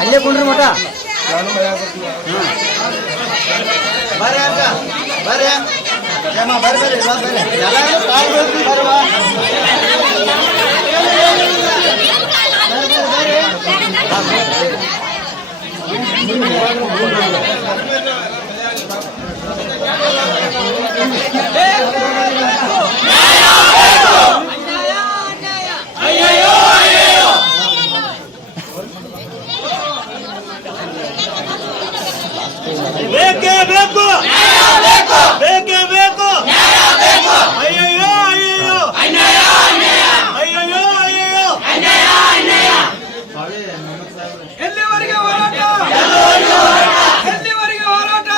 ಅಲ್ಲೇ ಕುಂಡ್ರಿ ಮಠ ಬರ್ರಿ ಅಕ್ಕ ಬರ್ರಿ ಬರ್ರಿ ಬರ್ರಿ ಎಲ್ಲರೂ ಕಾಲ್ ಬೀಳ್ತೀವಿ ಬೇಕೇ ಬೇಕು ಬೇಕೇ ಬೇಕು ಅಯ್ಯಯ್ಯೋ ಅಯ್ಯಯ್ಯೋ ಅಯ್ಯಯ್ಯೋ ಅಯ್ಯಯ್ಯೋ ಎಲ್ಲಿವರೆಗೆ ಹೋರಾಟ ಎಲ್ಲಿವರೆಗೆ ಹೋರಾಟ